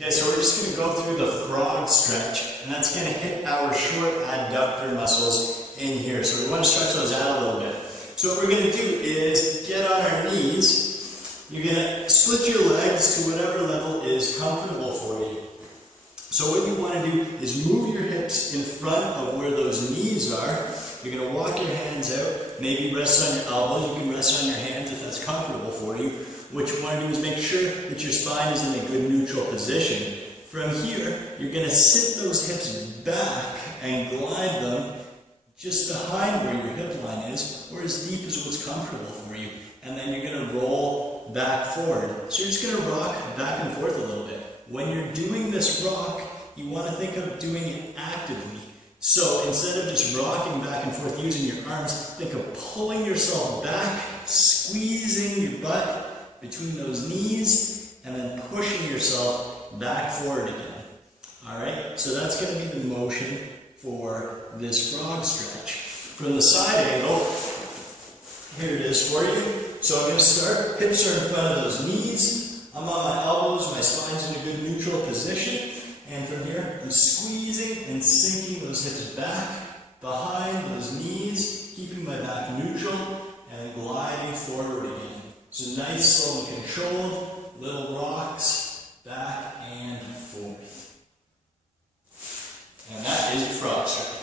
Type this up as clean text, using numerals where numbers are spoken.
Okay, so we're just going to go through the frog stretch, and that's going to hit our short adductor muscles in here. So we want to stretch those out a little bit. So what we're going to do is get on our knees. You're going to split your legs to whatever level is comfortable for you. So what you want to do is move your hips in front of where those knees are. You're going to walk your hands out, maybe rest on your elbows. You can rest on your hands if that's comfortable for you. What you want to do is make sure that your spine is in a good neutral position. From here, you're going to sit those hips back and glide them just behind where your hip line is, or as deep as what's comfortable for you. And then you're going to roll back forward. So you're just going to rock back and forth a little bit. When you're doing this rock, you want to think of doing it actively. So instead of just rocking back and forth using your arms, think of pulling yourself back, squeezing your butt between those knees, and then pushing yourself back forward again. Alright, so that's going to be the motion for this frog stretch. From the side angle, here it is for you. So I'm going to start, hips are in front of those knees, I'm on my elbows, my spine's in a good neutral position, and from here I'm squeezing and sinking those hips back behind those knees, keeping my back neutral, and gliding forward again. So nice, slow and controlled, little rocks, back and forth. And that is your frog stretch.